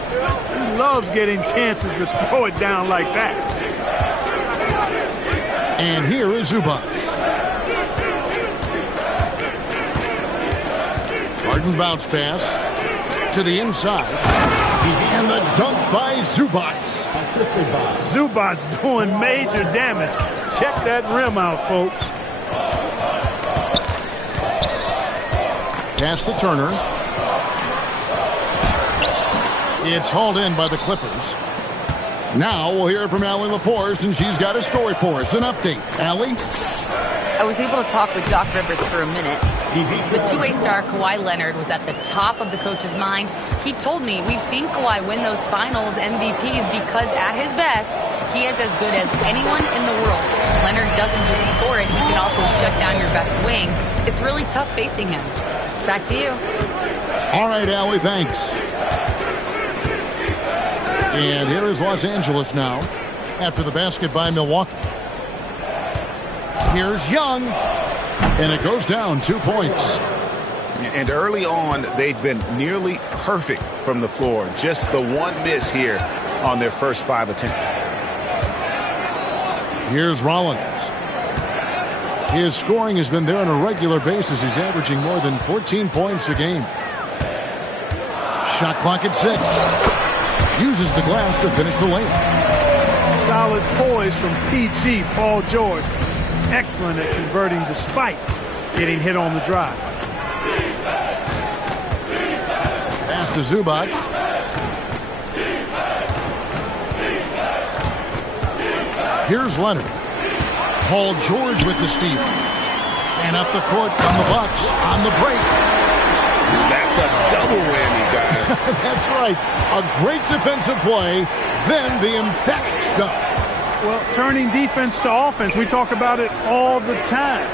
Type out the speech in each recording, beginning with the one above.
chances. He loves getting chances to throw it down like that. And here is Zubats. Harden bounce pass to the inside. And the dunk by Zubats. Zubats doing major damage. Check that rim out, folks. Pass to Turner. It's hauled in by the Clippers. Now we'll hear from Allie LaForce, and she's got a story for us. An update. Allie? I was able to talk with Doc Rivers for a minute. The two-way star Kawhi Leonard was at the top of the coach's mind. He told me we've seen Kawhi win those finals MVPs because at his best, he is as good as anyone in the world. Leonard doesn't just score it, he can also shut down your best wing. It's really tough facing him. Back to you. All right, Allie, thanks. And here is Los Angeles now after the basket by Milwaukee. Here's Young. And it goes down 2 points. And early on, they've been nearly perfect from the floor. Just the one miss here on their first 5 attempts. Here's Rollins. His scoring has been there on a regular basis. He's averaging more than 14 points a game. Shot clock at 6. Uses the glass to finish the layup. Solid poise from PG, Paul George. Excellent at converting despite getting hit on the drive. Pass to Zubats. Here's Leonard. Paul George with the steal. And up the court on the Bucks on the break. That's a double whammy, guys. That's right. A great defensive play, then the emphatic stuff. Well, turning defense to offense, we talk about it all the time.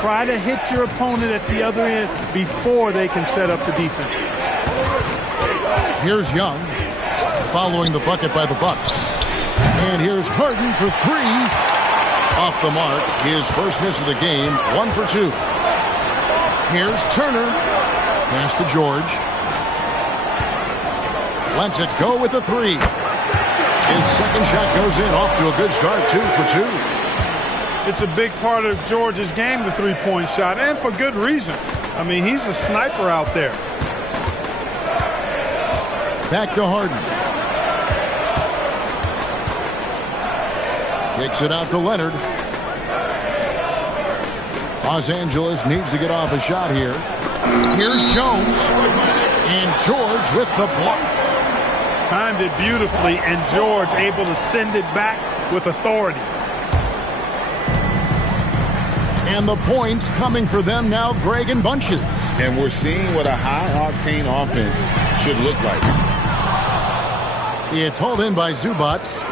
Try to hit your opponent at the other end before they can set up the defense. Here's Young, following the bucket by the Bucks. And here's Harden for 3. Off the mark, his first miss of the game, 1 for 2. Here's Turner. Pass to George. Lets it go with the 3. His second shot goes in, off to a good start, 2 for 2. It's a big part of George's game, the three-point shot, and for good reason. I mean, he's a sniper out there. Back to Harden. Kicks it out to Leonard. Los Angeles needs to get off a shot here. Here's Jones. And George with the block. Timed it beautifully, and George able to send it back with authority. And the points coming for them now, Greg, in bunches. And we're seeing what a high-octane offense should look like. It's hauled in by Zubats.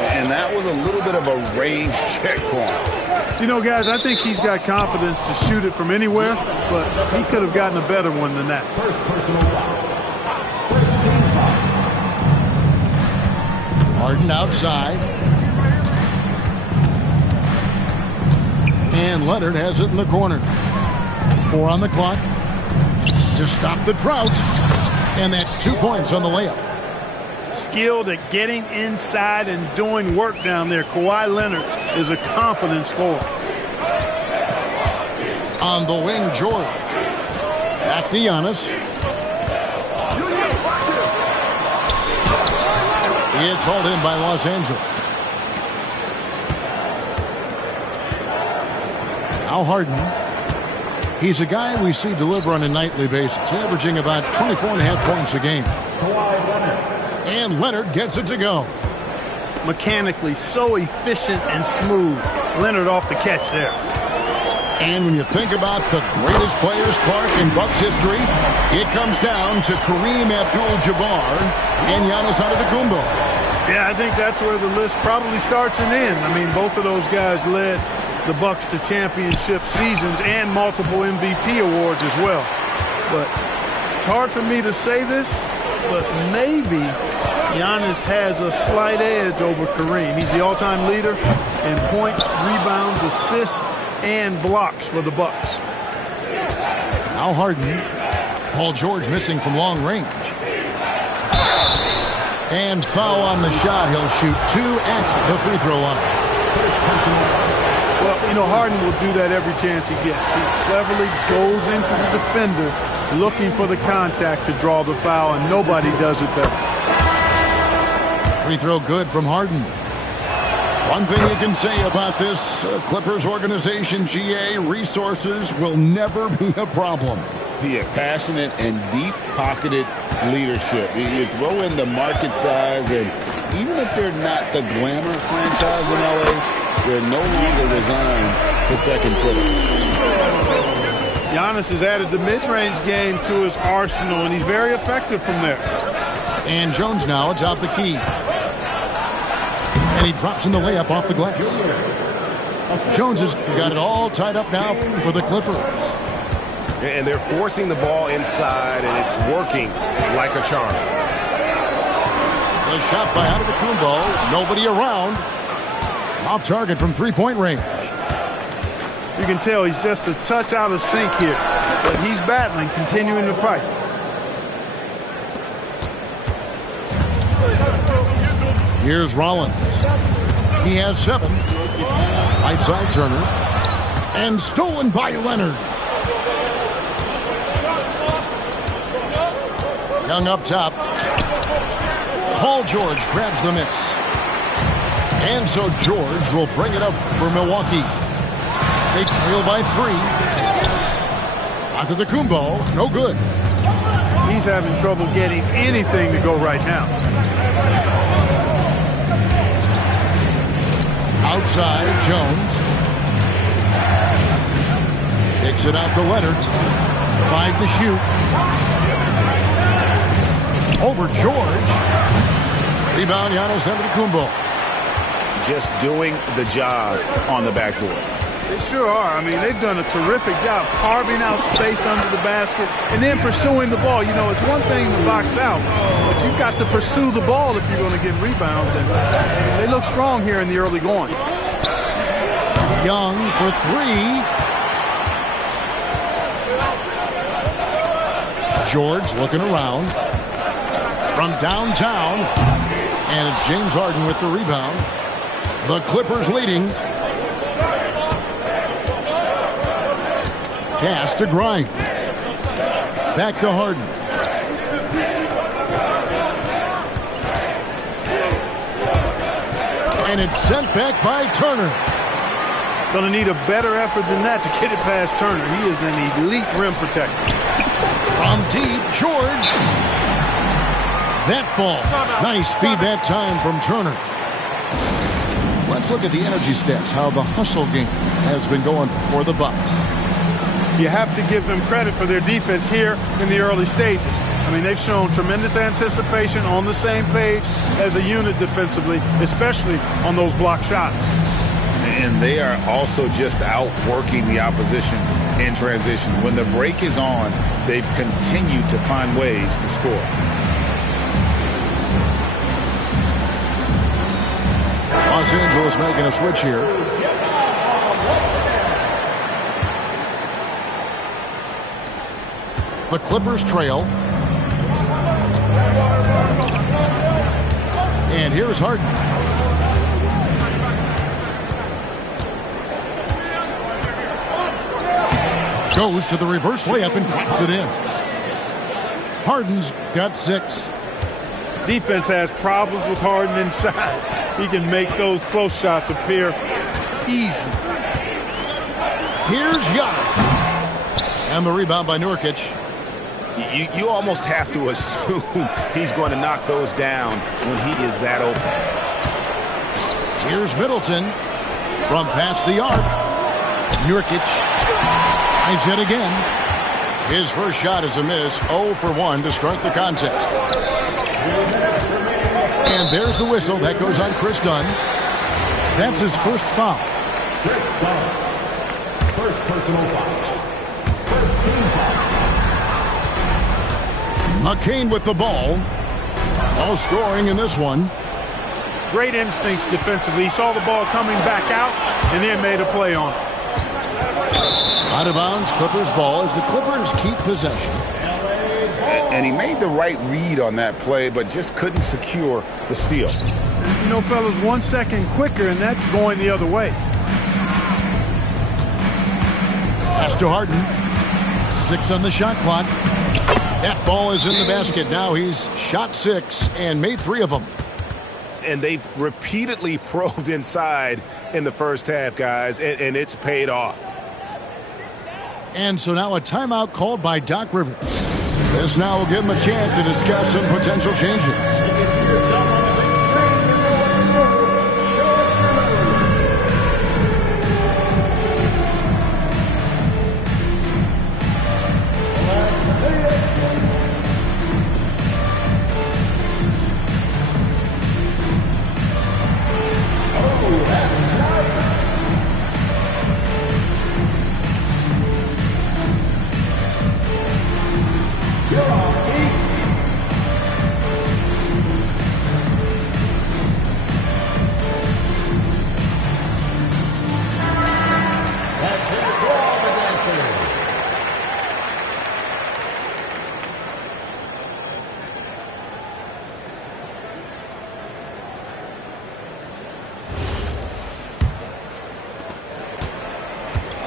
And that was a little bit of a range check for him. You know, guys, I think he's got confidence to shoot it from anywhere, but he could have gotten a better one than that. First personal foul. First team foul. Harden outside. And Leonard has it in the corner. 4 on the clock to stop the drought. And that's 2 points on the layup. Skilled at getting inside and doing work down there. Kawhi Leonard is a confident scorer. On the wing, George. Back to Giannis. It's hauled in by Los Angeles. Now Harden. He's a guy we see deliver on a nightly basis, averaging about 24.5 points a game. And Leonard gets it to go. Mechanically so efficient and smooth. Leonard off the catch there. And when you think about the greatest players, Clark, in Bucks history, it comes down to Kareem Abdul-Jabbar and Giannis Antetokounmpo. Yeah, I think that's where the list probably starts and ends. I mean, both of those guys led the Bucks to championship seasons and multiple MVP awards as well. But it's hard for me to say this, but maybe Giannis has a slight edge over Kareem. He's the all-time leader in points, rebounds, assists, and blocks for the Bucks. Now Harden. Paul George missing from long range. And foul on the shot. He'll shoot 2 at the free throw line. Well, you know, Harden will do that every chance he gets. He cleverly goes into the defender looking for the contact to draw the foul, and nobody does it better. Free throw good from Harden. One thing you can say about this Clippers organization, GA, resources will never be a problem. Yeah, passionate and deep-pocketed leadership. You throw in the market size, and even if they're not the glamour franchise in LA, they're no longer resigned to second fiddle. Giannis has added the mid-range game to his arsenal, and he's very effective from there. And Jones now atop the key. And he drops in the layup off the glass. Jones has got it all tied up now for the Clippers. And they're forcing the ball inside, and it's working like a charm. The shot by Antetokounmpo. Nobody around. Off target from three-point range. You can tell he's just a touch out of sync here, but he's battling, continuing to fight. Here's Rollins. He has 7. Right side Turner. And stolen by Leonard. Young up top. Paul George grabs the miss. And so George will bring it up for Milwaukee. They trail by 3. Antetokounmpo, no good. He's having trouble getting anything to go right now. Outside, Jones. Kicks it out to Leonard. 5 to shoot. Over George. Rebound, Giannis Antetokounmpo. Just doing the job on the backboard. They sure are. I mean, they've done a terrific job carving out space under the basket and then pursuing the ball. You know, it's one thing to box out, but you've got to pursue the ball if you're going to get rebounds. And they look strong here in the early going. Young for 3. George looking around from downtown. And it's James Harden with the rebound. The Clippers leading. Pass to Grimes. Back to Harden. And it's sent back by Turner. Going to need a better effort than that to get it past Turner. He is an elite rim protector. From deep, George. That ball. Nice feed that time from Turner. Let's look at the energy stats, how the hustle game has been going for the Bucks. You have to give them credit for their defense here in the early stages. I mean, they've shown tremendous anticipation, on the same page as a unit defensively, especially on those block shots. And they are also just outworking the opposition in transition. When the break is on, they've continued to find ways to score. Los Angeles making a switch here. The Clippers trail. And here's Harden. Goes to the reverse layup and drops it in. Harden's got 6. Defense has problems with Harden inside. He can make those close shots appear easy. Here's Giannis. And the rebound by Nurkic. You almost have to assume he's going to knock those down when he is that open. Here's Middleton from past the arc. Nurkic tries yet again. His first shot is a miss. 0 for 1 to start the contest. And there's the whistle. That goes on Chris Dunn. That's his first foul. Chris Dunn. First personal foul. First team foul. McCain with the ball. No scoring in this one. Great instincts defensively. He saw the ball coming back out and then made a play on it. Out of bounds, Clippers ball as the Clippers keep possession. And he made the right read on that play, but just couldn't secure the steal. You know, fellas, 1 second quicker, and that's going the other way. Pass to Harden. 6 on the shot clock. That ball is in the basket. Now he's shot 6 and made 3 of them. And they've repeatedly probed inside in the first half, guys, and it's paid off. And so now a timeout called by Doc Rivers. This now will give him a chance to discuss some potential changes.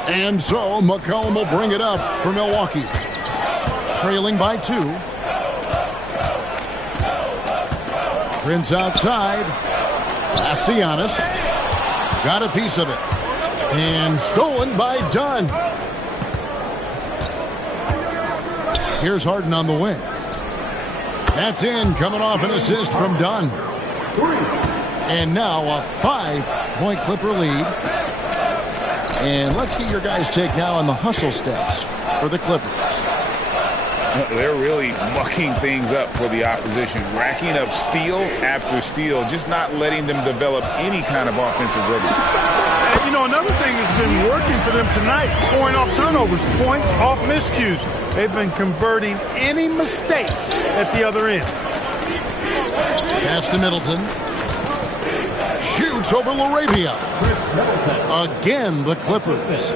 And so McCollum will bring it up for Milwaukee. Trailing by 2. Prince outside. Pass to Giannis. Got a piece of it. And stolen by Dunn. Here's Harden on the wing. That's in, coming off an assist from Dunn. And now a 5-point Clipper lead. And let's get your guys' take now on the hustle stats for the Clippers. They're really mucking things up for the opposition, racking up steal after steal, just not letting them develop any kind of offensive rhythm. And, you know, another thing that's been working for them tonight, scoring off turnovers, points off miscues. They've been converting any mistakes at the other end. Pass to Middleton. Shoots over Laravia. Again, the Clippers.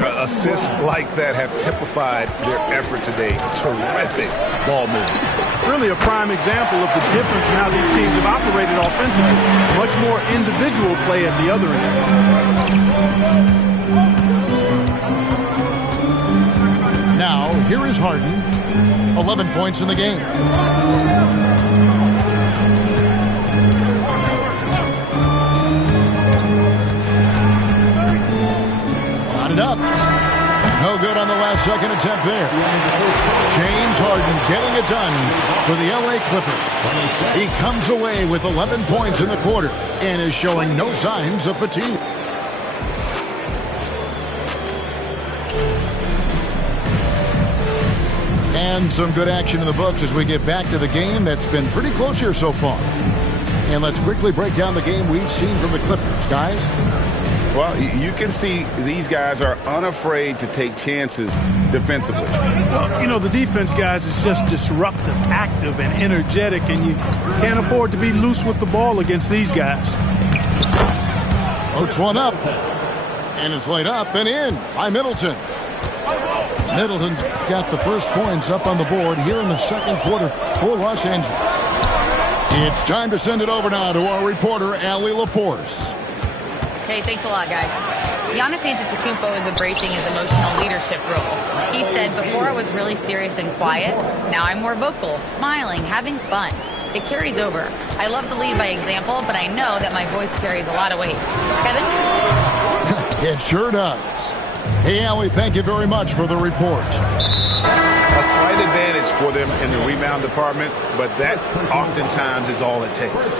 Assists like that have typified their effort today. Terrific ball movement. Really a prime example of the difference in how these teams have operated offensively. Much more individual play at the other end. Now, here is Harden. 11 points in the game. It up. No good on the last second attempt there. James Harden getting it done for the LA Clippers. He comes away with 11 points in the quarter and is showing no signs of fatigue. And some good action in the books as we get back to the game that's been pretty close here so far. And let's quickly break down the game we've seen from the Clippers, guys. Well, you can see these guys are unafraid to take chances defensively. Well, you know, the defense, guys, is just disruptive, active, and energetic, and you can't afford to be loose with the ball against these guys. Floats one up, and it's laid up and in by Middleton. Middleton's got the first points up on the board here in the second quarter for Los Angeles. It's time to send it over now to our reporter, Allie LaForce. Hey, thanks a lot, guys. Giannis Antetokounmpo is embracing his emotional leadership role. He said, before I was really serious and quiet, now I'm more vocal, smiling, having fun. It carries over. I love to lead by example, but I know that my voice carries a lot of weight. Kevin? It sure does. Hey, Allie, thank you very much for the report. A slight advantage for them in the rebound department, but that oftentimes is all it takes.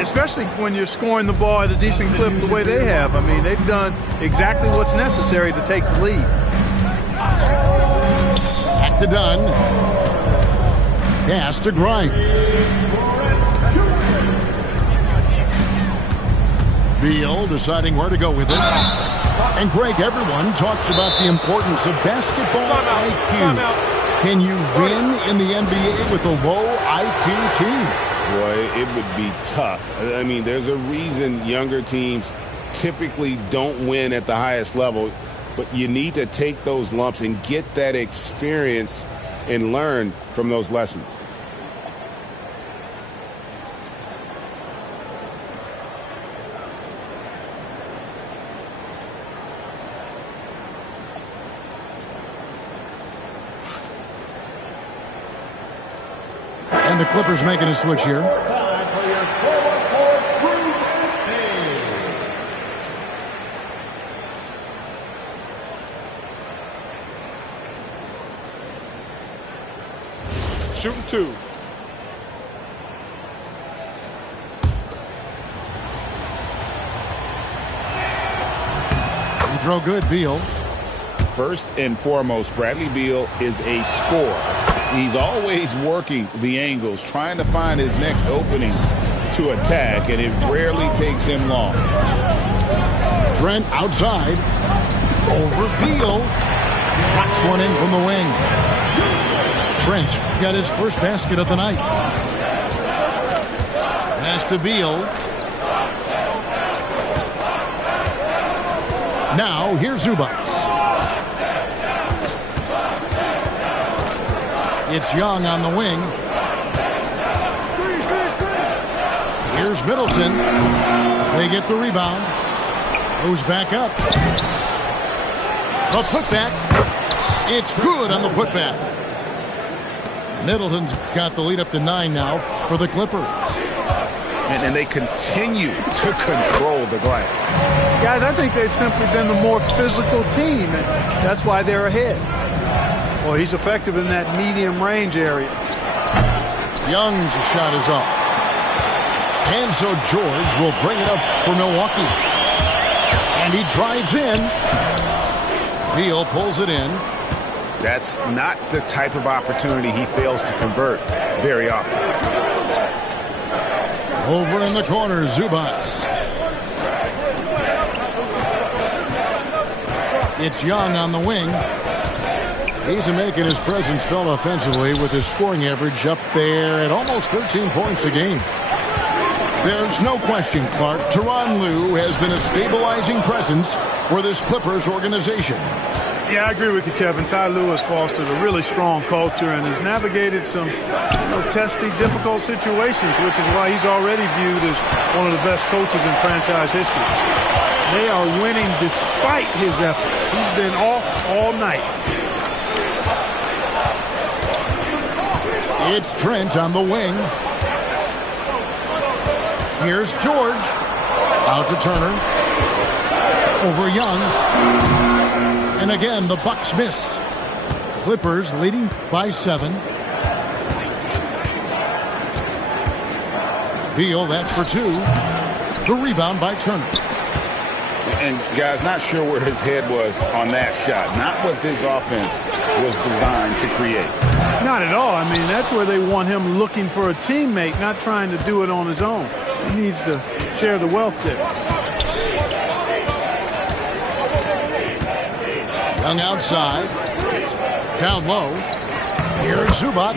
Especially when you're scoring the ball at a decent clip the way they have. I mean, they've done exactly what's necessary to take the lead. Back to Dunn. Pass to Grimes. Beal deciding where to go with it. And Greg, everyone talks about the importance of basketball IQ. Can you win in the NBA with a low IQ team? Boy, it would be tough. I mean, there's a reason younger teams typically don't win at the highest level, but you need to take those lumps and get that experience and learn from those lessons. And the Clippers making a switch here. Shooting two. Free throw good, Beal. First and foremost, Bradley Beal is a scorer. He's always working the angles, trying to find his next opening to attack, and it rarely takes him long. Trent outside. Over Beal. Pops one in from the wing. Trent got his first basket of the night. Pass to Beal. Now here's Zubac. It's Young on the wing. Here's Middleton. They get the rebound. Goes back up. The putback. It's good on the putback. Middleton's got the lead up to 9 now for the Clippers. And they continue to control the glass. Guys, I think they've simply been the more physical team, and that's why they're ahead. Well, he's effective in that medium range area. Young's shot is off. And so George will bring it up for Milwaukee. And he drives in. Beal pulls it in. That's not the type of opportunity he fails to convert very often. Over in the corner, Zubac. It's Young on the wing. He's making his presence felt offensively with his scoring average up there at almost 13 points a game. There's no question, Clark, Tyronn Lue has been a stabilizing presence for this Clippers organization. Yeah, I agree with you, Kevin. Ty Lue has fostered a really strong culture and has navigated some testy, difficult situations, which is why he's already viewed as one of the best coaches in franchise history. They are winning despite his efforts. He's been off all night. It's Trent on the wing. Here's George. Out to Turner. Over Young. And again, the Bucks miss. Clippers leading by 7. Beal, that's for 2. The rebound by Turner. And, guys, not sure where his head was on that shot. Not what this offense was designed to create. Not at all. I mean, that's where they want him looking for a teammate, not trying to do it on his own. He needs to share the wealth there. Young outside. Down low. Here's Zubac.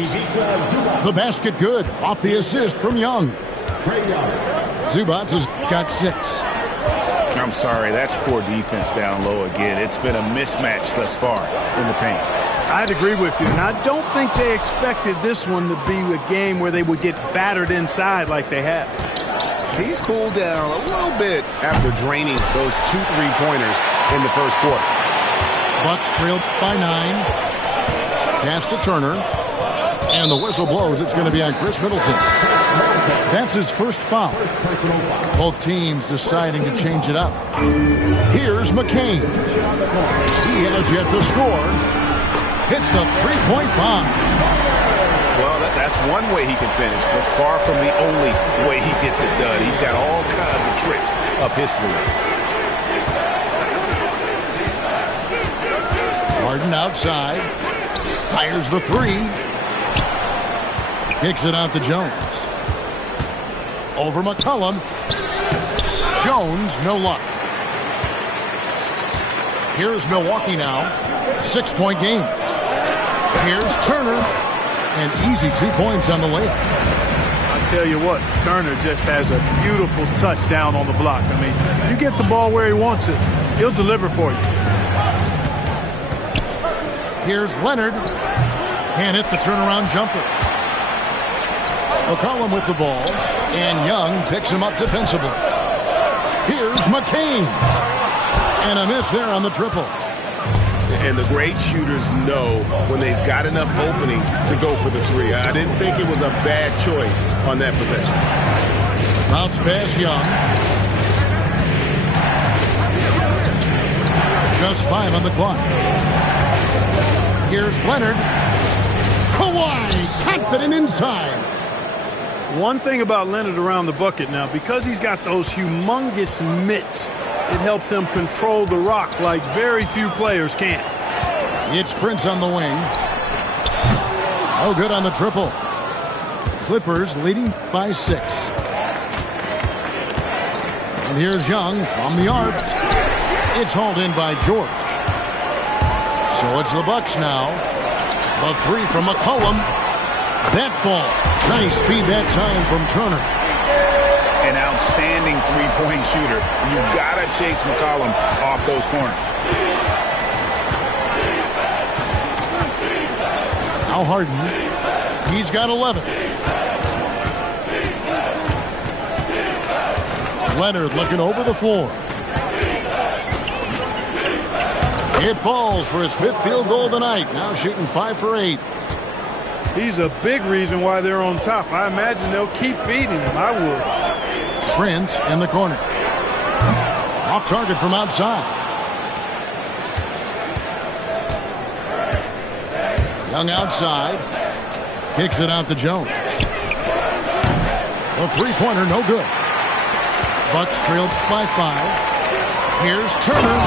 The basket good. Off the assist from Young. Zubac has got 6. I'm sorry, that's poor defense down low again. It's been a mismatch thus far in the paint. I'd agree with you, and I don't think they expected this one to be a game where they would get battered inside like they have. He's cooled down a little bit after draining those 2 3-pointers in the first quarter. Bucks trailed by 9. Pass to Turner. And the whistle blows. It's going to be on Chris Middleton. That's his first foul. Both teams deciding to change it up. Here's McCain. He has yet to score. Hits the 3-point bomb. Well, that's one way he can finish, but far from the only way he gets it done. He's got all kinds of tricks up his sleeve. Harden outside. Fires the 3. Kicks it out to Jones. Over McCollum. Jones, no luck. Here's Milwaukee now. 6-point game. Here's Turner. And easy 2 points on the layup. I'll tell you what, Turner just has a beautiful touch down on the block. I mean, you get the ball where he wants it, he'll deliver for you. Here's Leonard. Can't hit the turnaround jumper. McCollum with the ball, and Young picks him up defensively. Here's McCain. And a miss there on the triple. And the great shooters know when they've got enough opening to go for the three. I didn't think it was a bad choice on that possession. Bounce pass, Young. Just 5 on the clock. Here's Leonard. Kawhi, confident inside. One thing about Leonard around the bucket now, because he's got those humongous mitts, it helps him control the rock like very few players can. It's Prince on the wing. No good on the triple. Clippers leading by 6. And here's Young from the arc. It's hauled in by George. So it's the Bucks now. The 3 from McCollum. That ball. Nice speed that time from Turner. An outstanding three-point shooter. You've got to chase McCollum off those corners. Now Harden. He's got 11. Leonard looking over the floor. It falls for his 5th field goal of the night. Now shooting 5 for 8. He's a big reason why they're on top. I imagine they'll keep feeding him. I would. Prince in the corner. Off target from outside. Young outside. Kicks it out to Jones. A three-pointer, no good. Bucks trailed by 5. Here's Turner.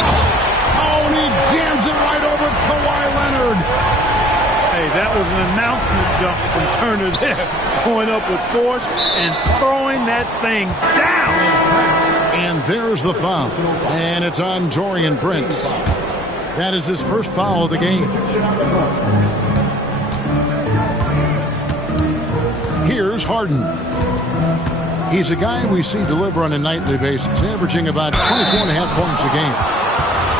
Oh, and he jams it right over Kawhi Leonard. Hey, that was an announcement dunk from Turner there. Going up with force and throwing that thing down. And there's the foul. And it's on Taurean Prince. That is his first foul of the game. Here's Harden. He's a guy we see deliver on a nightly basis, averaging about 24.5 points a game.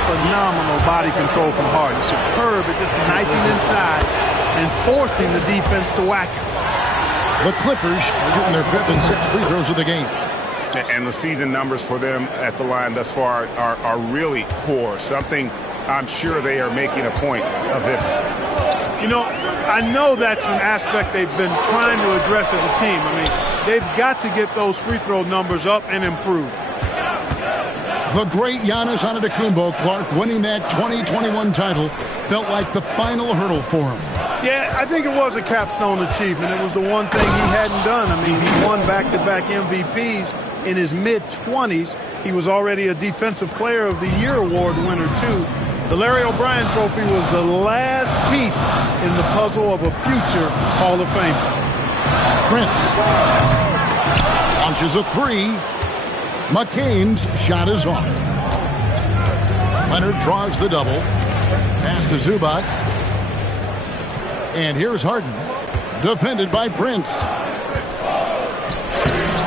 Phenomenal body control from Harden. Superb at just knifing inside and forcing the defense to whack him. The Clippers shooting their 5th and 6th free throws of the game. And the season numbers for them at the line thus far are really poor. Something I'm sure they are making a point of emphasis. You know, I know that's an aspect they've been trying to address as a team. I mean, they've got to get those free throw numbers up and improve. The great Giannis Antetokounmpo, Clark, winning that 2021 title felt like the final hurdle for him. Yeah, I think it was a capstone achievement. It was the one thing he hadn't done. I mean, he won back-to-back MVPs in his mid-20s. He was already a Defensive Player of the Year award winner, too. The Larry O'Brien Trophy was the last piece in the puzzle of a future Hall of Famer. Prince launches a 3. McCain's shot is off. Leonard draws the double. Pass to Zubac. And here's Harden. Defended by Prince.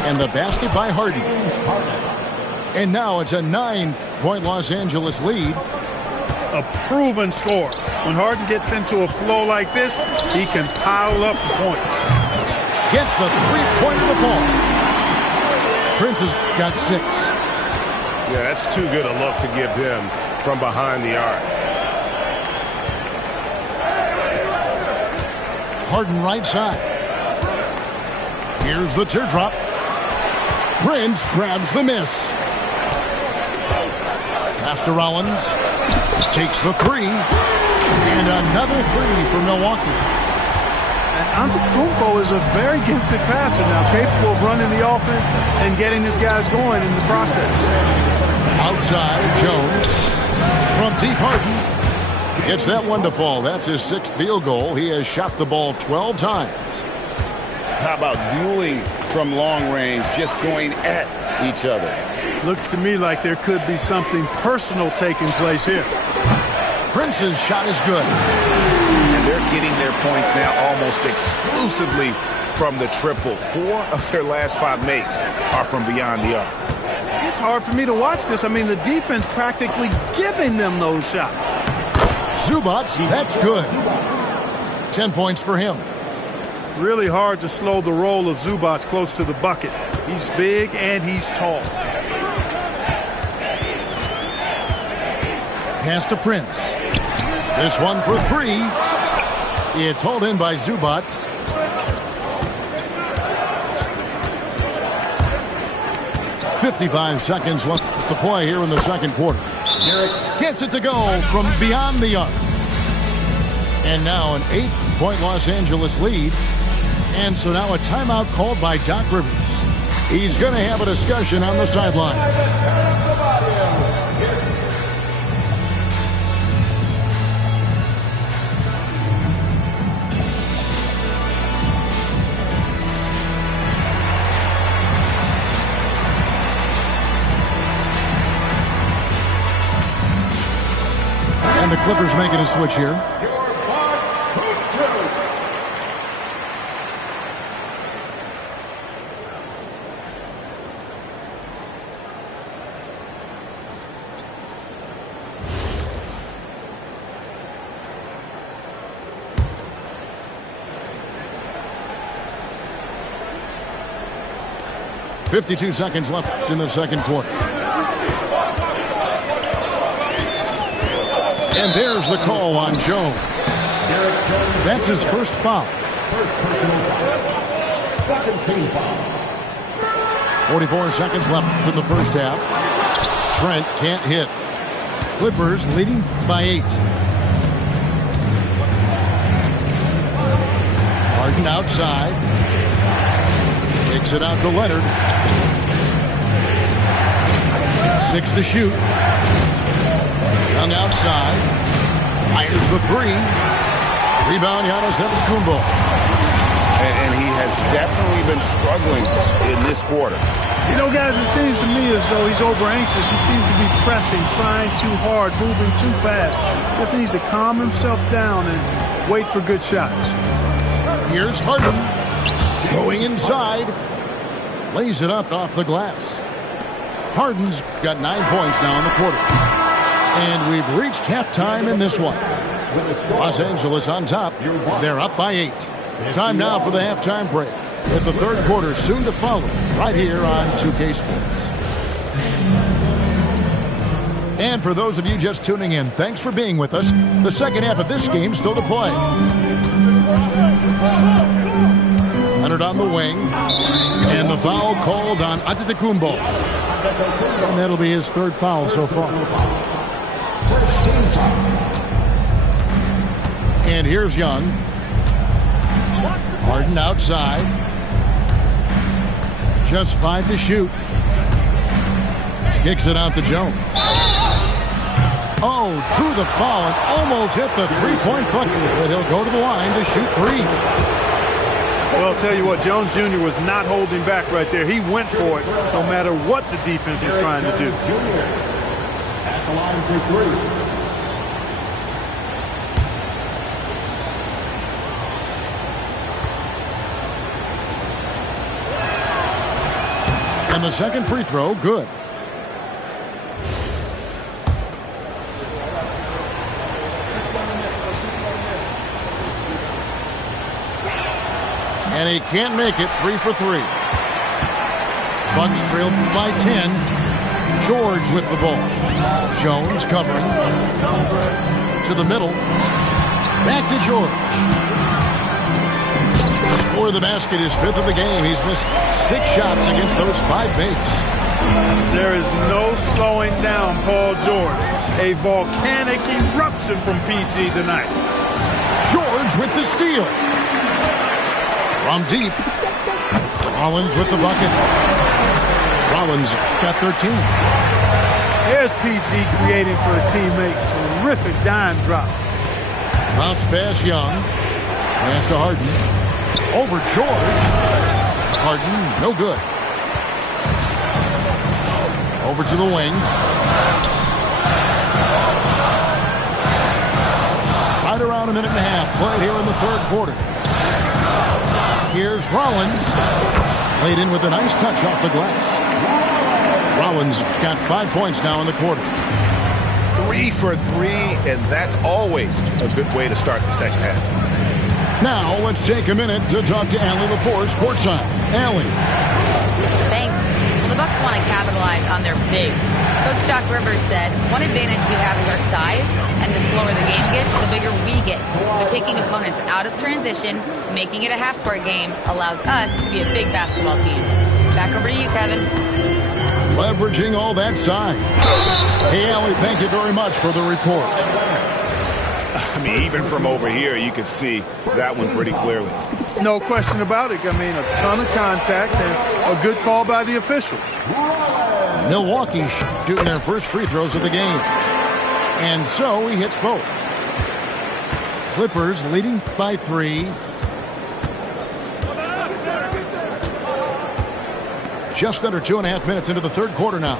And the basket by Harden. And now it's a 9-point Los Angeles lead. A proven scorer. When Harden gets into a flow like this, he can pile up the points. Gets the three-pointer to fall. Prince has got 6. Yeah, that's too good a look to give him from behind the arc. Harden right side. Here's the teardrop. Prince grabs the miss. Pass to Rollins. Takes the 3. And another 3 for Milwaukee. And Antetokounmpo is a very gifted passer now, capable of running the offense and getting his guys going in the process. Outside, Jones. From deep, Harden. Gets that one to fall. That's his 6th field goal. He has shot the ball 12 times. How about dueling from long range, just going at each other? Looks to me like there could be something personal taking place here. Prince's shot is good. And they're getting their points now almost exclusively from the triple. 4 of their last 5 makes are from beyond the arc. It's hard for me to watch this. I mean, the defense practically giving them those shots. Zubac, that's good. 10 points for him. Really hard to slow the roll of Zubac close to the bucket. He's big and he's tall. Pass to Prince. This one for three. It's hauled in by Zubac. .55 seconds left to play here in the second quarter. Gets it to go from beyond the arc. And now an 8-point Los Angeles lead. And so now a timeout called by Doc Rivers. He's going to have a discussion on the sideline. And the Clippers making a switch here. .52 seconds left in the second quarter. And there's the call on Jones. That's his first foul. First personal foul. Second team foul. 44 seconds left in the first half. Trent can't hit. Clippers leading by 8. Harden outside. Kicks it out to Leonard. 6 to shoot. Young outside. Fires the three. Rebound, Giannis Antetokounmpo. And he has definitely been struggling in this quarter. You know, guys, it seems to me as though he's over anxious. He seems to be pressing, trying too hard, moving too fast. Just needs to calm himself down and wait for good shots. Here's Harden. Going inside. Lays it up off the glass. Harden's got 9 points now in the quarter. And we've reached halftime in this one. Los Angeles on top. They're up by 8. Time now for the halftime break, with the third quarter soon to follow, right here on 2K Sports. And for those of you just tuning in, thanks for being with us. The second half of this game still to play. Leonard on the wing. And the foul called on Antetokounmpo. And that'll be his third foul so far. And here's Young. Harden outside. Just 5 to shoot. Kicks it out to Jones. Oh, drew the foul and almost hit the three-point bucket. But he'll go to the line to shoot 3. Well, I'll tell you what, Jones Jr. was not holding back right there. He went for it no matter what the defense was trying to do. At the line for 3. And the second free throw, good. And he can't make it. 3 for 3. Bucks trailed by 10. George with the ball. Jones covering. To the middle. Back to George. Score of the basket, his 5th of the game. He's missed 6 shots against those 5 makes. There is no slowing down Paul George. A volcanic eruption from PG tonight. George with the steal. From deep. Rollins with the bucket. Rollins got 13. Here's PG creating for a teammate. Terrific dime drop. Bounce pass Young. Pass to Harden. Over George. Harden, no good. Over to the wing. Right around a minute and a half played here in the third quarter. Here's Rollins. Laid in with a nice touch off the glass. Rollins got 5 points now in the quarter. 3 for 3, and that's always a good way to start the second half. Now let's take a minute to talk to Allie LaForce courtside. Allie. Thanks. Well, the Bucks want to capitalize on their bigs. Coach Doc Rivers said, one advantage we have is our size, and the slower the game gets, the bigger we get. So taking opponents out of transition, making it a half-court game, allows us to be a big basketball team. Back over to you, Kevin. Leveraging all that size. Hey, Allie, thank you very much for the report. I mean, even from over here, you could see that one pretty clearly. No question about it. I mean, a ton of contact and a good call by the officials. Milwaukee shooting their first free throws of the game. And so he hits both. Clippers leading by 3. Just under 2.5 minutes into the third quarter now.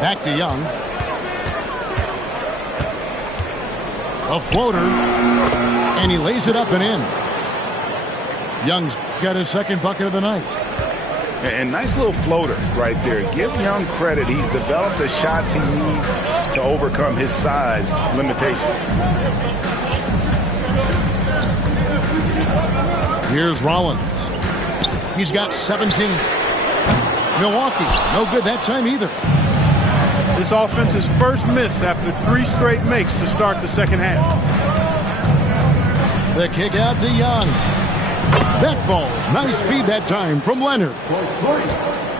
Back to Young. A floater. And he lays it up and in. Young's got his second bucket of the night. And nice little floater right there. Give Young credit. He's developed the shots he needs to overcome his size limitations. Here's Rollins. He's got 17. Milwaukee, no good that time either. This offense's first miss after 3 straight makes to start the second half. The kick out to Young. That falls. Nice feed that time from Leonard.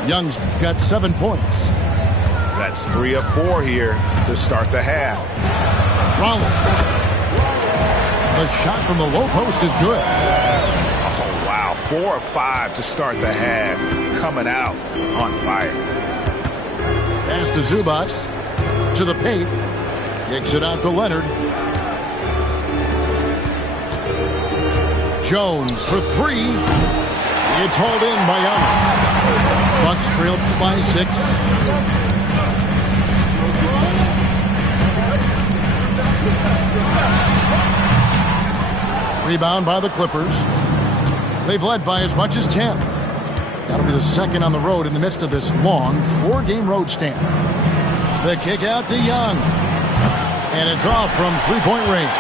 Young's got 7 points. That's 3 of 4 here to start the half. Rollins. The shot from the low post is good. Oh, wow. 4 of 5 to start the half. Coming out on fire. Pass to Zubac. To the paint. Kicks it out to Leonard. Jones for 3. It's hauled in by Young. Bucks trailed by 6. Rebound by the Clippers. They've led by as much as 10. That'll be the second on the road in the midst of this long 4-game road stand. The kick out to Young. And it's off from 3-point range.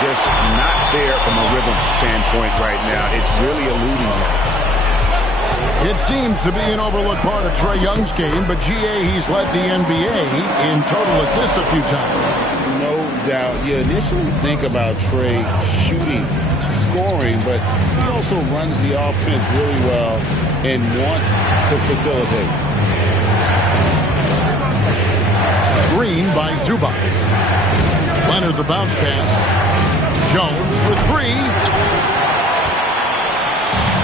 Just not there from a rhythm standpoint right now. It's really eluding him. It seems to be an overlooked part of Trae Young's game, but GA, he's led the NBA in total assists a few times. No doubt. You initially think about Trae shooting, scoring, but he also runs the offense really well and wants to facilitate. Green by Zubac. Leonard the bounce pass. Jones for 3.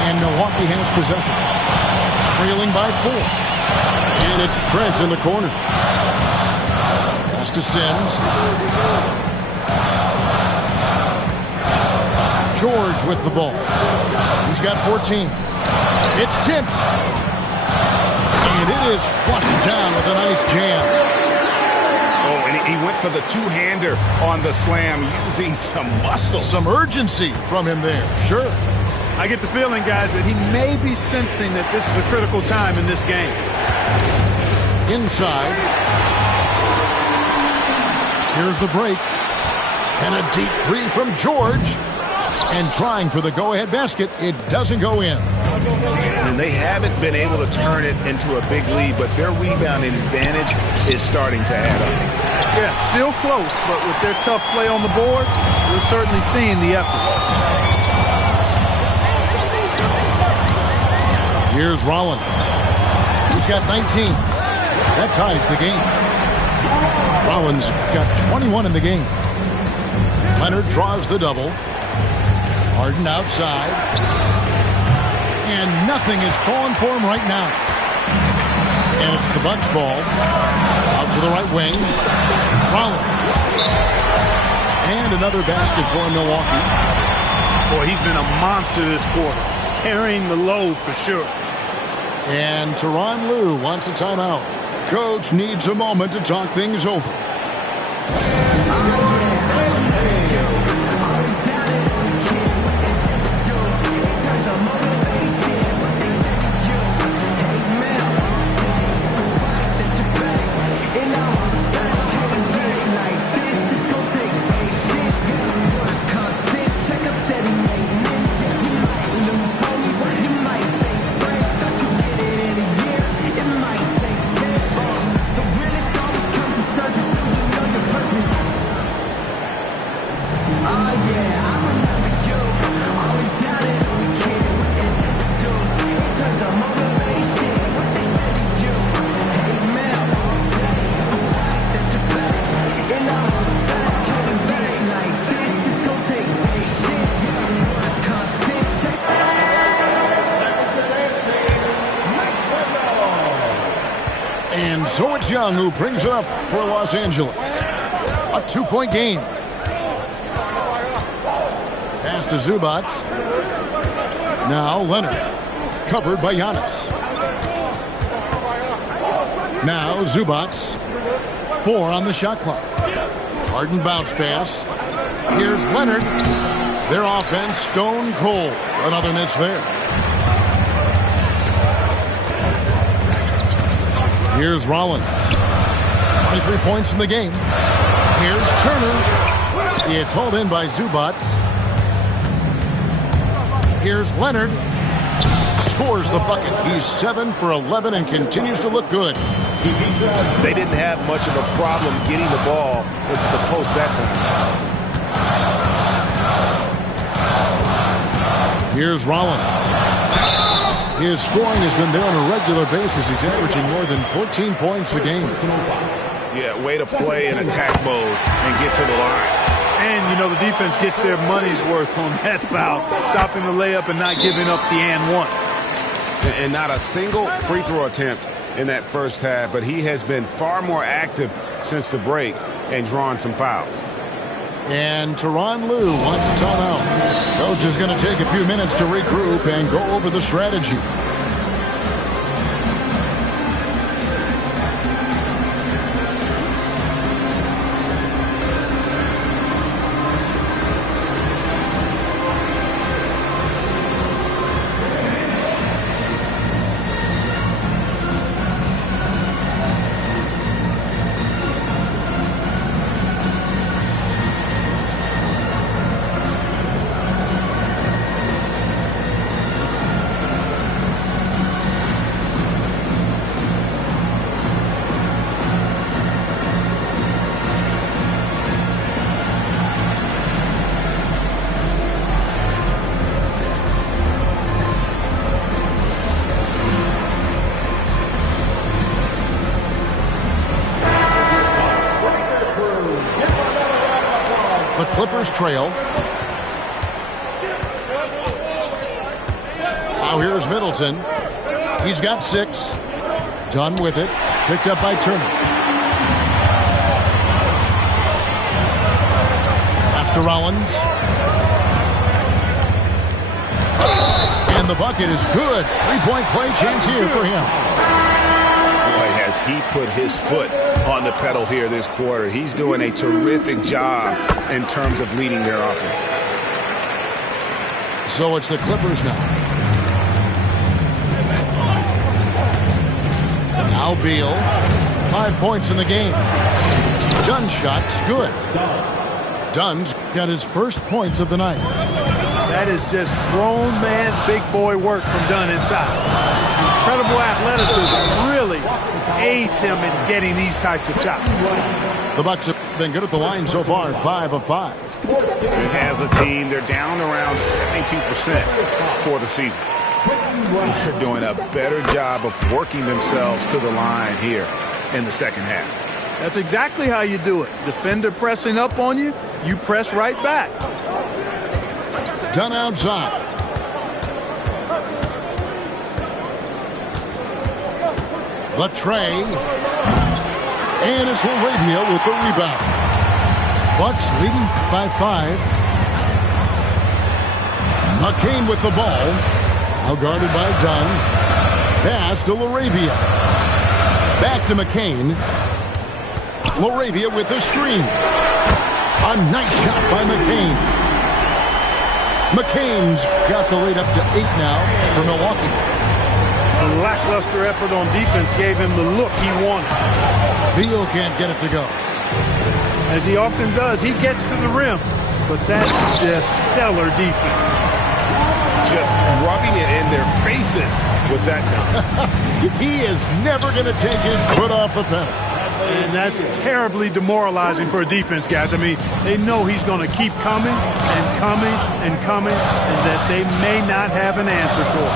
And Milwaukee has possession. Trailing by 4. And it's Trent in the corner. Pass to Sims. George with the ball. He's got 14. It's tipped. And it is flushed down with a nice jam. Oh, and he went for the two-hander on the slam, using some muscle. Some urgency from him there, sure. I get the feeling, guys, that he may be sensing that this is a critical time in this game. Inside. Here's the break. And a deep 3 from George. And trying for the go-ahead basket. It doesn't go in. And they haven't been able to turn it into a big lead, but their rebounding advantage is starting to add up. Yeah, still close, but with their tough play on the boards, we're certainly seeing the effort. Here's Rollins. He's got 19. That ties the game. Rollins got 21 in the game. Leonard draws the double. Harden outside. And nothing is falling for him right now. And it's the Bucks ball. Out to the right wing. Rollins. And another basket for Milwaukee. Boy, he's been a monster this quarter. Carrying the load for sure. And Tyronn Lue wants a timeout. Coach needs a moment to talk things over. And so it's Young who brings it up for Los Angeles. A 2-point game. Pass to Zubac. Now Leonard. Covered by Giannis. Now Zubac. 4 on the shot clock. Harden bounce pass. Here's Leonard. Their offense stone cold. Another miss there. Here's Rollins. 23 points in the game. Here's Turner. It's hauled in by Zubac. Here's Leonard. Scores the bucket. He's 7 for 11 and continues to look good. They didn't have much of a problem getting the ball into the post that time. Here's Rollins. His scoring has been there on a regular basis. He's averaging more than 14 points a game. Yeah, way to play in attack mode and get to the line. And, you know, the defense gets their money's worth on that foul, stopping the layup and not giving up the and one. And not a single free throw attempt in that first half, but he has been far more active since the break and drawn some fouls. And Tyronn Lue wants a timeout. Coach is going to take a few minutes to regroup and go over the strategy. Clippers trail. Now here's Middleton. He's got 6. Done with it. Picked up by Turner. After Rollins. And the bucket is good. 3-point play chance here for him. Boy, has he put his foot on the pedal here this quarter. He's doing a terrific job in terms of leading their offense. So it's the Clippers now. Now Beal. 5 points in the game. Dunn's shot's good. Dunn's got his first points of the night. That is just grown man, big boy work from Dunn inside. Incredible athleticism really aids him in getting these types of shots. The Bucks have been good at the line so far, 5 of 5. As a team, they're down around 72% for the season. They're doing a better job of working themselves to the line here in the second half. That's exactly how you do it. Defender pressing up on you, you press right back. Dunn outside. The tray. And it's Laravia with the rebound. Bucks leading by 5. McCain with the ball. Now guarded by Dunn. Pass to Laravia. Back to McCain. Laravia with the screen. A nice shot by McCain. McCain's got the lead up to 8 now for Milwaukee. The lackluster effort on defense gave him the look he wanted. Beal can't get it to go. As he often does, he gets to the rim. But that's just stellar defense. Just rubbing it in their faces with that dunk. He is never going to take his foot off the pedal. And that's terribly demoralizing for a defense, guys. I mean, they know he's going to keep coming and coming and coming, and that they may not have an answer for it.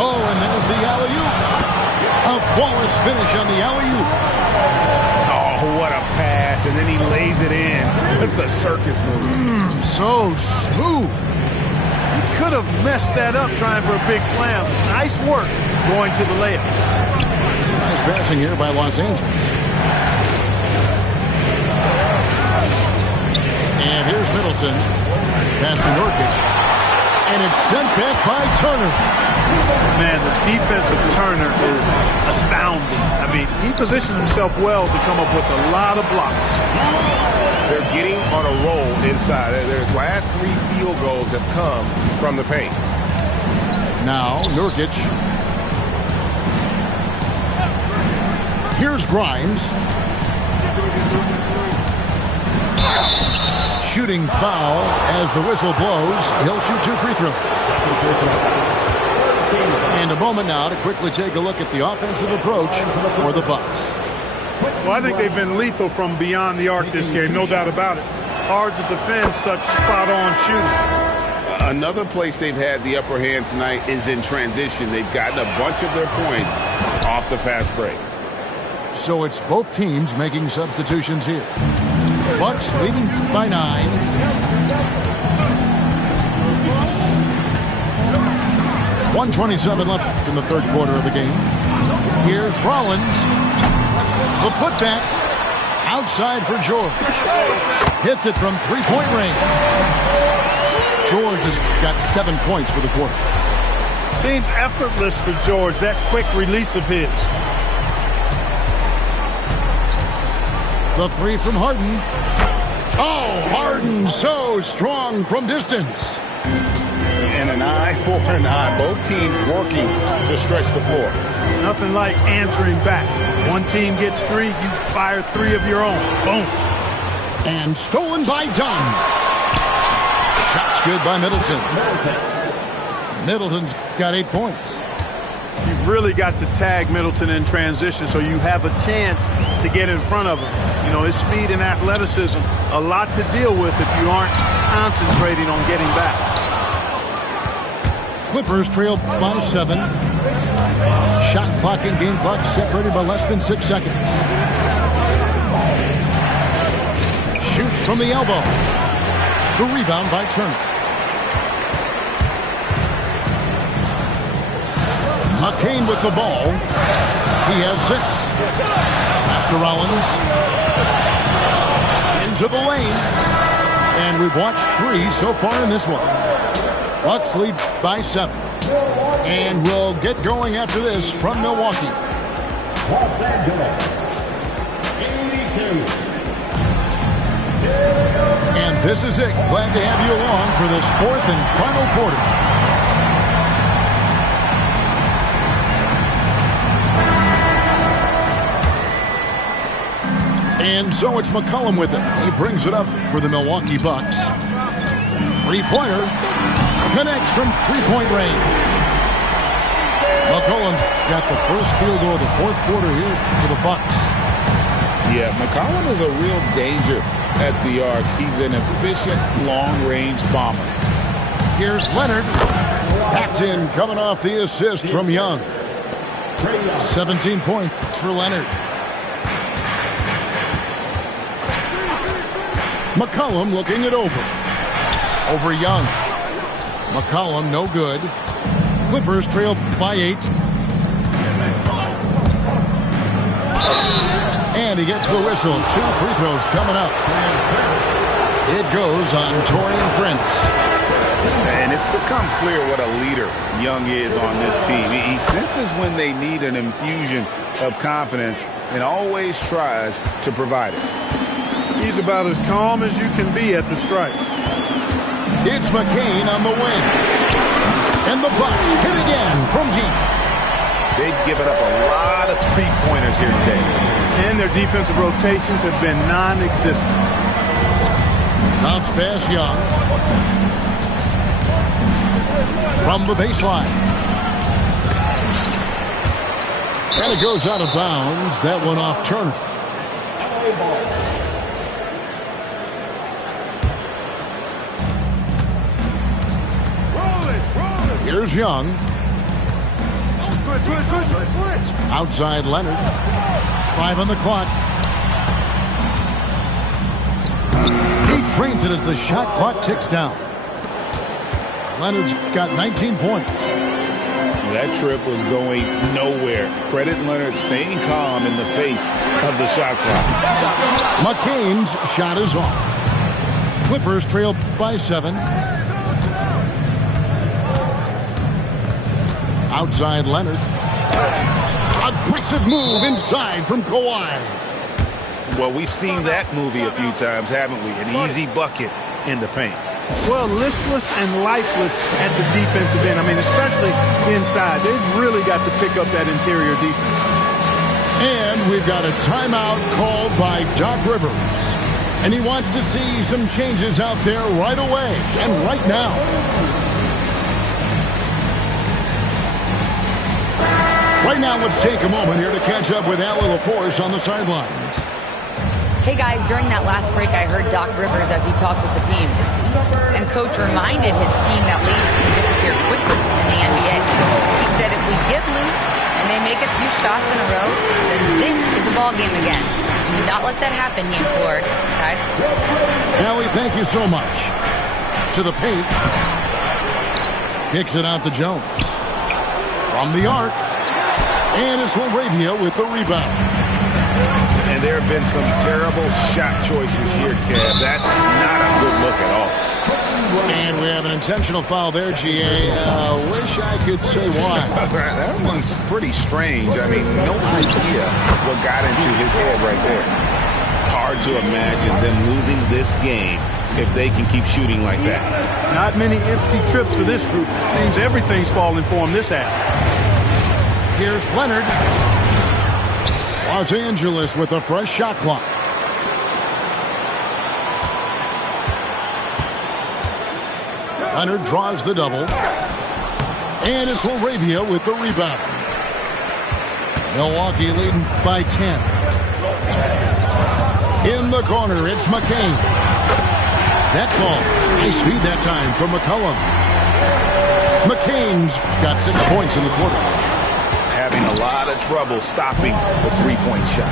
Oh, and there's the alley-oop. A flawless finish on the alley-oop. Oh, what a pass. And then he lays it in with the circus move. So smooth. Could have messed that up trying for a big slam. Nice work going to the layup. Nice passing here by Los Angeles. And here's Middleton. Pass to Nurkic. And it's sent back by Turner. Man, the defense of Turner is astounding. I mean, he positioned himself well to come up with a lot of blocks. They're getting on a roll inside. Their last 3 field goals have come from the paint. Now, Nurkic. Here's Grimes. Shooting foul as the whistle blows. He'll shoot 2 free throws. And a moment now to quickly take a look at the offensive approach for the Bucks. Well, I think they've been lethal from beyond the arc this game, no doubt about it. Hard to defend such spot-on shooting. Another place they've had the upper hand tonight is in transition. They've gotten a bunch of their points off the fast break. So it's both teams making substitutions here. Bucks leading by 9. .127 left in the third quarter of the game. Here's Rollins. The putback outside for George. Hits it from 3-point range. George has got 7 points for the quarter. Seems effortless for George, that quick release of his. The 3 from Harden. Oh, Harden so strong from distance. And an eye for an eye. Both teams working to stretch the floor. Nothing like answering back. One team gets 3, you fire 3 of your own. Boom. And stolen by Dunn. Shots good by Middleton. Middleton's got 8 points. You've really got to tag Middleton in transition so you have a chance to get in front of him. You know, his speed and athleticism, a lot to deal with if you aren't concentrating on getting back. Clippers trail by 7. Shot clock and game clock separated by less than 6 seconds. Shoots from the elbow. The rebound by Turner. McCain with the ball. He has 6. Pass to Rollins. Into the lane. And we've watched 3 so far in this one. Bucks lead by 7. And we'll get going after this from Milwaukee. Los Angeles, 82. And this is it. Glad to have you along for this 4th and final quarter. And so it's McCollum with it. He brings it up for the Milwaukee Bucks. 3-pointer. Connects from 3-point range. McCollum's got the first field goal of the 4th quarter here for the Bucks. Yeah, McCollum is a real danger at the arc. He's an efficient long-range bomber. Here's Leonard. Packed in, coming off the assist from Young. 17 points for Leonard. McCollum looking it over. Over Young. McCollum no good. Clippers trail by 8. And he gets the whistle. 2 free throws coming up. It goes on Taurean Prince. And it's become clear what a leader Young is on this team. He senses when they need an infusion of confidence and always tries to provide it. He's about as calm as you can be at the strike. It's McCain on the wing. And the Bucks hit again from deep. They've given up a lot of 3-pointers here today. And their defensive rotations have been non-existent. Bounce pass Young. From the baseline. And it goes out of bounds. That one off Turner. Here's Young. Switch. Outside Leonard. 5 on the clock. He trains it as the shot clock ticks down. Leonard's got 19 points. That trip was going nowhere. Credit Leonard staying calm in the face of the shot clock. McCain's shot is off. Clippers trail by 7. Outside Leonard. Aggressive move inside from Kawhi. Well, we've seen that movie a few times, haven't we? An easy bucket in the paint. Well, listless and lifeless at the defensive end. I mean, especially inside. They've really got to pick up that interior defense. And we've got a timeout called by Doc Rivers. And he wants to see some changes out there right away and right now. Right now, let's take a moment here to catch up with Allie LaForce on the sidelines. Hey guys, during that last break, I heard Doc Rivers as he talked with the team. And Coach reminded his team that ladies can disappear quickly in the NBA. He said if we get loose and they make a few shots in a row, then this is the ball game again. Do not let that happen, he implored. Guys. Allie, thank you so much. To the paint. Kicks it out to Jones. From the arc. And it's Laravia with the rebound. And there have been some terrible shot choices here, Kev. That's not a good look at all. And we have an intentional foul there, GA. Wish I could say why. That one's pretty strange. I mean, no idea what got into his head right there. Hard to imagine them losing this game if they can keep shooting like that. Not many empty trips for this group. It seems everything's falling for them this half. Here's Leonard. Los Angeles with a fresh shot clock. Leonard draws the double. And it's Laravia with the rebound. Milwaukee leading by 10. In the corner, it's McCain. That falls. Nice feed that time from McCollum. McCain's got 6 points in the quarter. Having a lot of trouble stopping the three-point shot.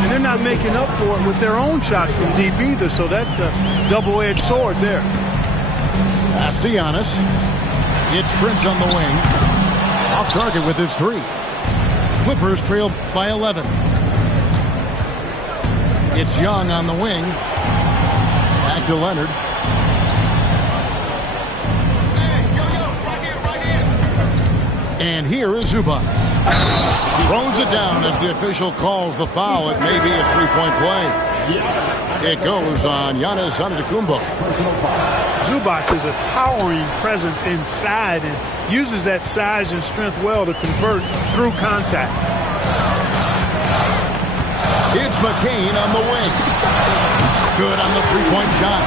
And they're not making up for it with their own shots from deep either, so that's a double-edged sword there. Pass to Giannis. It's Prince on the wing. Off target with his 3. Clippers trail by 11. It's Young on the wing. Back to Leonard. And here is Zubac. Throws it down as the official calls the foul. It may be a 3-point play. It goes on Giannis Antetokounmpo. Zubac is a towering presence inside and uses that size and strength well to convert through contact. It's McCain on the wing. Good on the 3-point shot.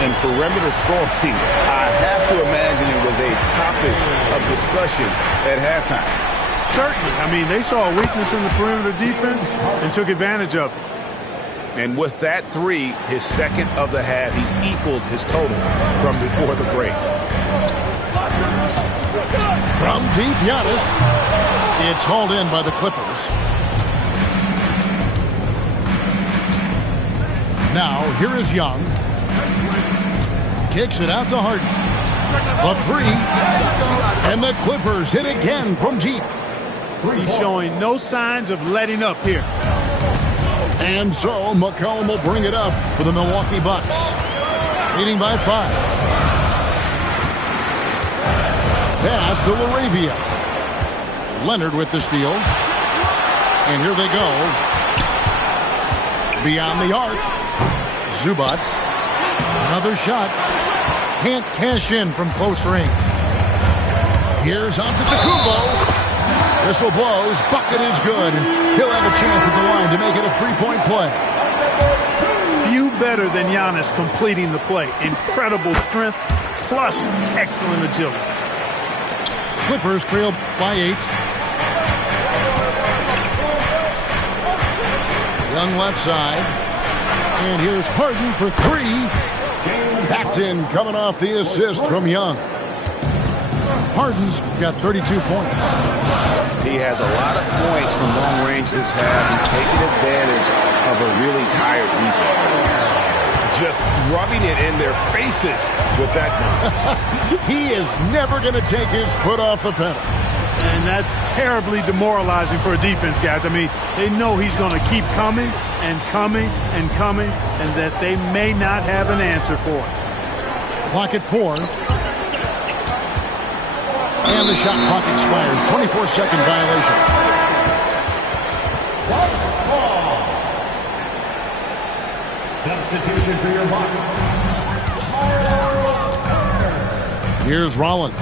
And perimeter scoring, I have to imagine it was a topic of discussion at halftime. Certainly. I mean, they saw a weakness in the perimeter defense and took advantage of it. And with that 3, his second of the half, he's equaled his total from before the break. From deep, Giannis. It's hauled in by the Clippers. Now, here is Young. Kicks it out to Harden. A 3. And the Clippers hit again from deep. He's showing no signs of letting up here. And so McCollum will bring it up for the Milwaukee Bucks. Leading by 5. Pass to Laravia. Leonard with the steal. And here they go. Beyond the arc. Zubac. Another shot. Can't cash in from close range. Here's Antetokounmpo. Whistle blows. Bucket is good. He'll have a chance at the line to make it a 3-point play. Few better than Giannis completing the play. Incredible strength plus excellent agility. Clippers trail by 8. Young left side. And here's Harden for three. That's in, coming off the assist from Young. Harden's got 32 points. He has a lot of points from long range this half. He's taking advantage of a really tired defense. Just rubbing it in their faces with that number. He is never going to take his foot off the pedal. And that's terribly demoralizing for a defense, guys. I mean, they know he's going to keep coming and coming and coming, and that they may not have an answer for it. Clock at 4. And the shot clock expires. 24-second violation. Substitution for your Bucks. Here's Rollins.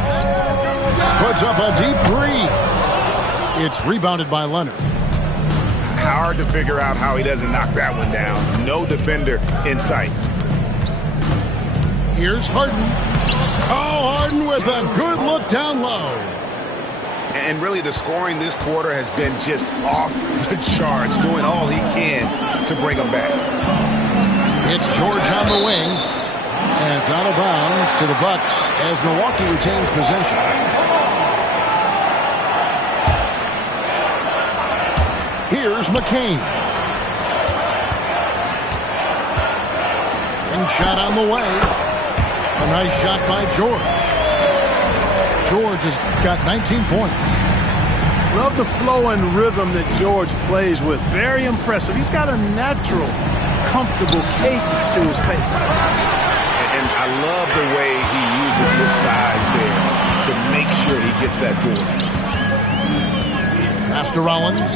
Puts up a deep three. It's rebounded by Leonard. Hard to figure out how he doesn't knock that one down. No defender in sight. Here's Harden. Oh, Harden with a good look down low. And really the scoring this quarter has been just off the charts, doing all he can to bring them back. It's George on the wing. And it's out of bounds to the Bucks as Milwaukee retains possession. Here's McCain. And shot on the way. A nice shot by George. George has got 19 points. Love the flow and rhythm that George plays with. Very impressive. He's got a natural, comfortable cadence to his pace. And I love the way he uses his size there to make sure he gets that board. Pass to Rollins.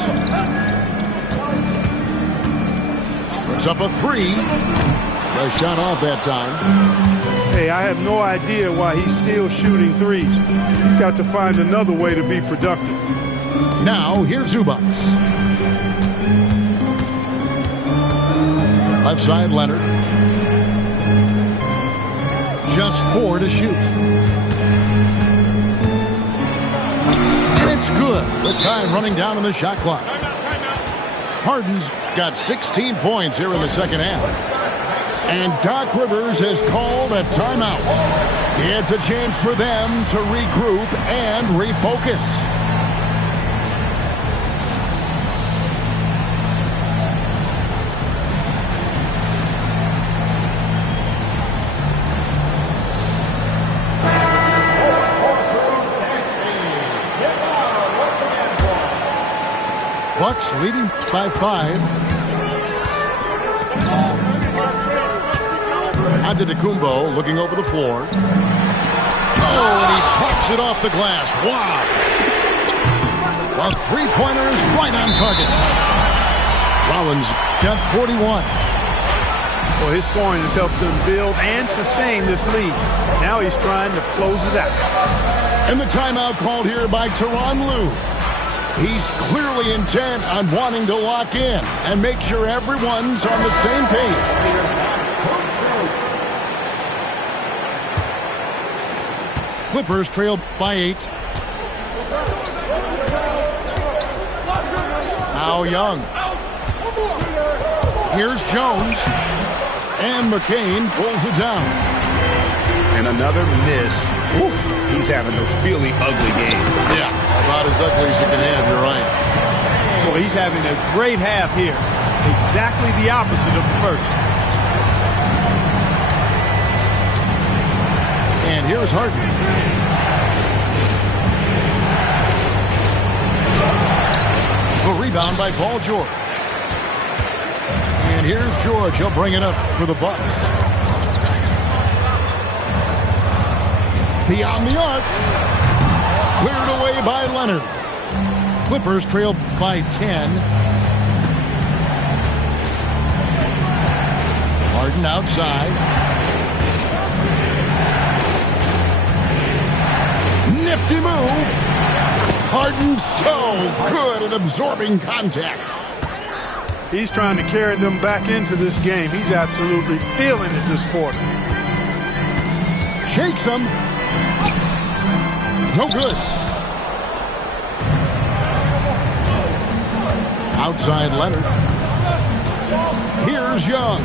Puts up a three. The shot off that time. Hey, I have no idea why he's still shooting threes. He's got to find another way to be productive. Now, here's Zubac. Left side, Leonard. Just 4 to shoot. And it's good. The time running down on the shot clock. Harden's got 16 points here in the second half. And Doc Rivers has called a timeout. It's a chance for them to regroup and refocus. Bucks leading by 5. Antetokounmpo looking over the floor. Oh, and he pops it off the glass. Wow. A three-pointer is right on target. Rollins got 41. Well, his scoring has helped them build and sustain this lead. Now he's trying to close it out. And the timeout called here by Tyronn Lue. He's clearly intent on wanting to lock in and make sure everyone's on the same page. Clippers trail by 8. Now Young. Here's Jones. And McCain pulls it down. And another miss. Woo. He's having a really ugly game. Yeah, about as ugly as you can have, you're right. Boy, he's having a great half here. Exactly the opposite of the first. And here's Harden. The rebound by Paul George. And here's George. He'll bring it up for the Bucks. Beyond the arc. Cleared away by Leonard. Clippers trail by 10. Harden outside. Nifty move. Harden so good at absorbing contact. He's trying to carry them back into this game. He's absolutely feeling it this quarter. Shakes him. No good. Outside Leonard. Here's Young.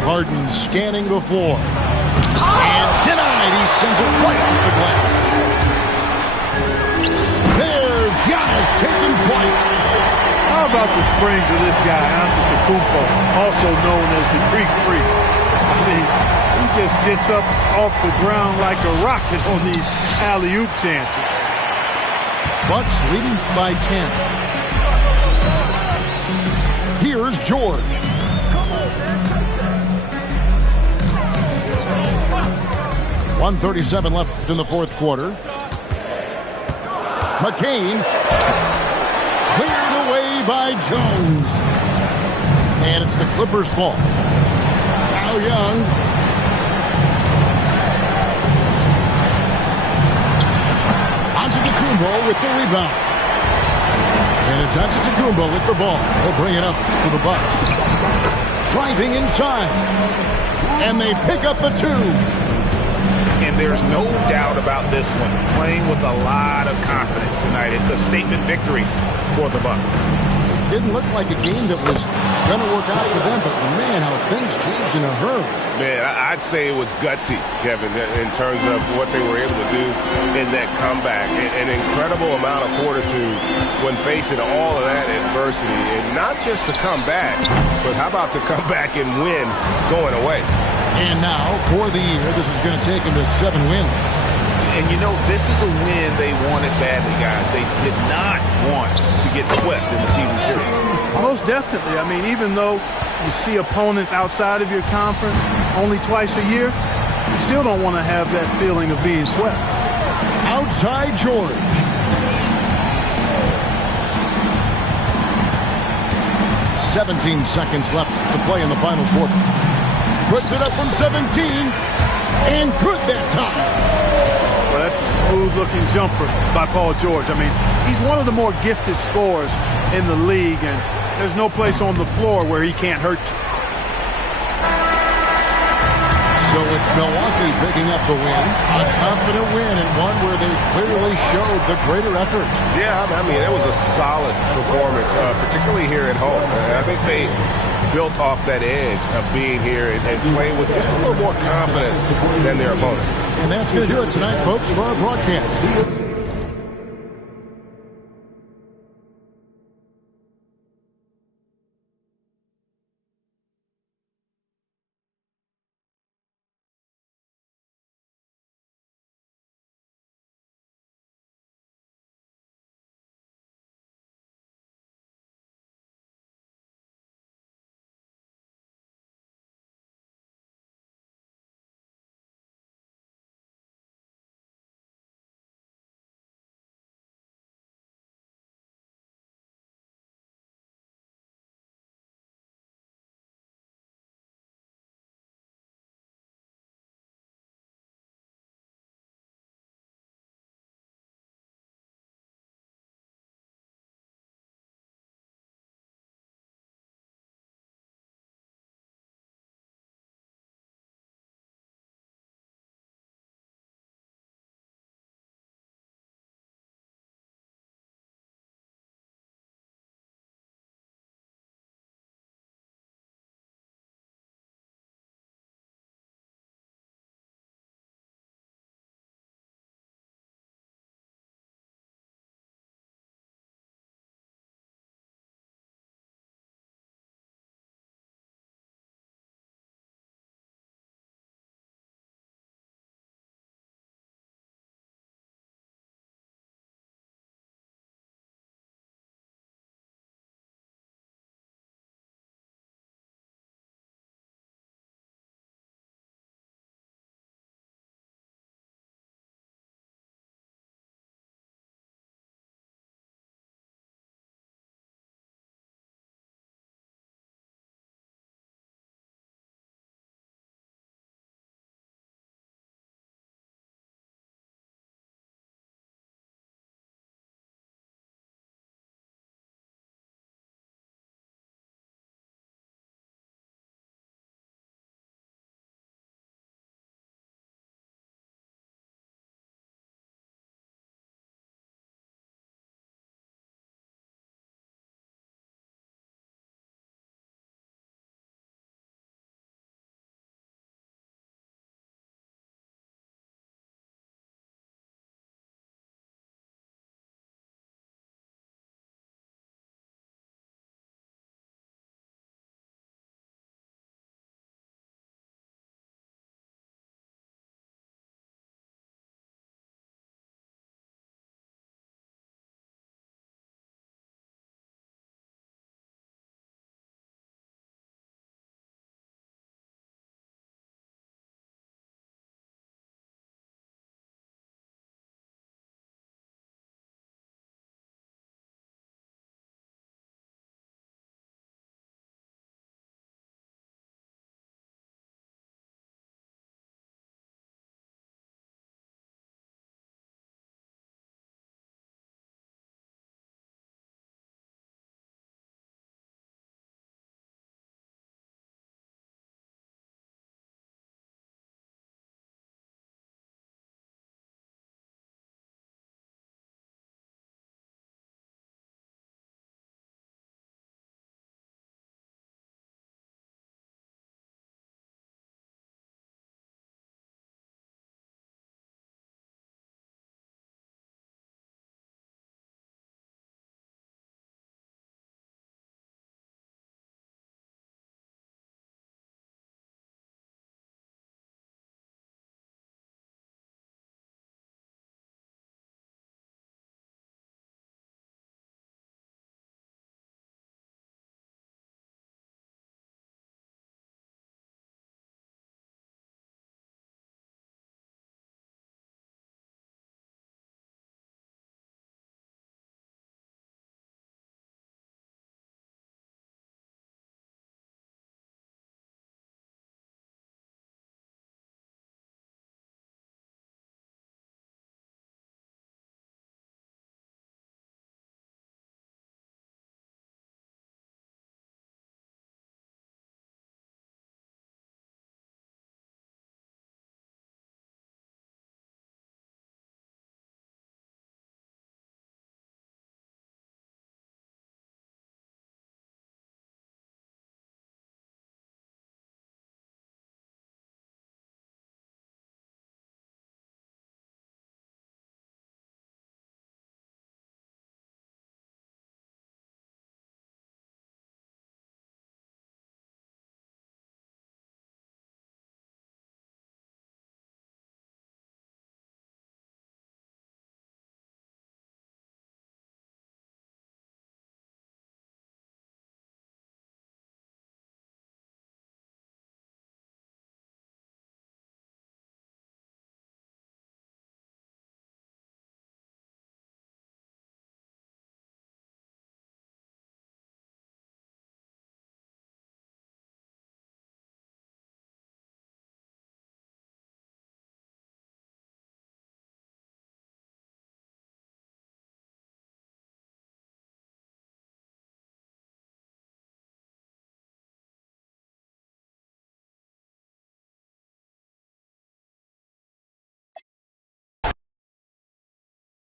Harden scanning the floor. And denied. He sends it right off the glass. There's Giannis taking flight. How about the springs of this guy, Antetokounmpo, also known as the Greek Freak? I mean, he just gets up off the ground like a rocket on these alley-oop chances. Bucks leading by 10. Here's George. .137 left in the fourth quarter. McCain cleared away by Jones. And it's the Clippers' ball. Now Young. Antetokounmpo with the rebound. And it's Antetokounmpo with the ball. He'll bring it up to the Bucks. Driving inside. And they pick up the two. And there's no doubt about this one. Playing with a lot of confidence tonight. It's a statement victory for the Bucks. It didn't look like a game that was going to work out for them, but man, how things changed in a hurry. Man, I'd say it was gutsy, Kevin, in terms of what they were able to do in that comeback. An incredible amount of fortitude when facing all of that adversity. And not just to come back, but how about to come back and win going away? And now, for the year, this is going to take them to 7 wins. And you know, this is a win they wanted badly, guys. They did not want to get swept in the season series. Most definitely. I mean, even though you see opponents outside of your conference only twice a year, you still don't want to have that feeling of being swept. Outside George. .17 seconds left to play in the final quarter. Puts it up from 17, and good that time. Well, that's a smooth-looking jumper by Paul George. I mean, he's one of the more gifted scorers in the league, and there's no place on the floor where he can't hurt you. So it's Milwaukee picking up the win. A confident win, and one where they clearly showed the greater effort. Yeah, I mean, it was a solid performance, particularly here at home. I think they built off that edge of being here and playing with just a little more confidence than their opponent. And that's going to do it tonight, folks, for our broadcast.